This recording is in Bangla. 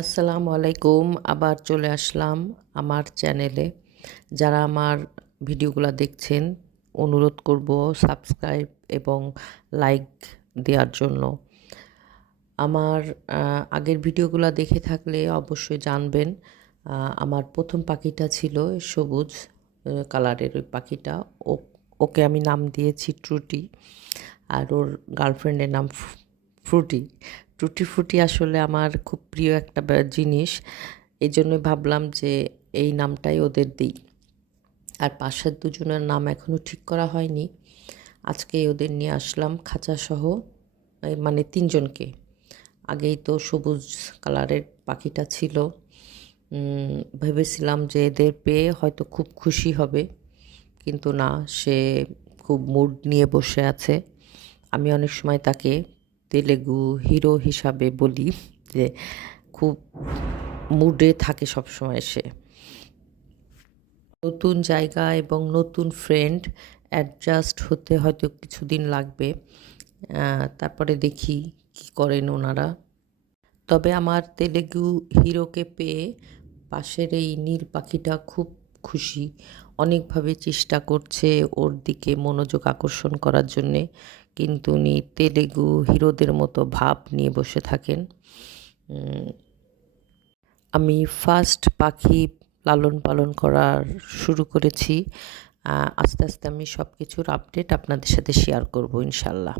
আসসালামু আলাইকুম। আবার চলে আসলাম আমার চ্যানেলে। যারা আমার ভিডিওগুলো দেখছেন অনুরোধ করব সাবস্ক্রাইব এবং লাইক দেওয়ার জন্য। আমার আগের ভিডিওগুলো দেখে থাকলে অবশ্যই জানবেন আমার প্রথম পাখিটা ছিল সবুজ কালারের ওই পাখিটা। ও ওকে আমি নাম দিয়েছি ট্রুটি, আর ওর গার্লফ্রেন্ডের নাম ফ্রুটি। টুটি ফ্রুটি আসলে আমার খুব প্রিয় একটা জিনিস, এই জন্যই ভাবলাম যে এই নামটাই ওদের দিই। আর পাশের দুজনের নাম এখনও ঠিক করা হয়নি, আজকে ওদের নিয়ে আসলাম খাঁচাসহ, মানে তিনজনকে। আগেই তো সবুজ কালারের পাখিটা ছিল, ভেবেছিলাম যে এদের পেয়ে হয়তো খুব খুশি হবে, কিন্তু না, সে খুব মুড নিয়ে বসে আছে। আমি অনেক সময় তাকে তেলেগু হিরো হিসাবে বলি, যে খুব মুডে থাকে সব সময় সে। নতুন জায়গা এবং নতুন ফ্রেন্ড অ্যাডজাস্ট হতে হয়তো কিছুদিন লাগবে, তারপরে দেখি কি করেন ওনারা। তবে আমার তেলেগু হিরোকে পেয়ে পাশের এই নীল পাখিটা খুব খুশি, অনেকভাবে চেষ্টা করছে ওর দিকে মনোযোগ আকর্ষণ করার জন্যে, কিন্তু উনি তেলেগু হিরোদের মতো ভাব নিয়ে বসে থাকেন। আমি ফার্স্ট পাখি লালন পালন করা শুরু করেছি, আস্তে আস্তে আমি সব কিছুর আপডেট আপনাদের সাথে শেয়ার করব ইনশাল্লাহ।